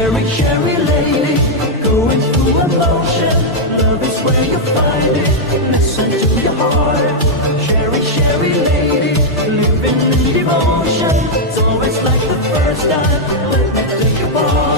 Cherry, cherry lady, going through emotion. Love is where you find it. Listen to your heart. Cherry, cherry lady, living in devotion. It's always like the first time. Let me take you apart.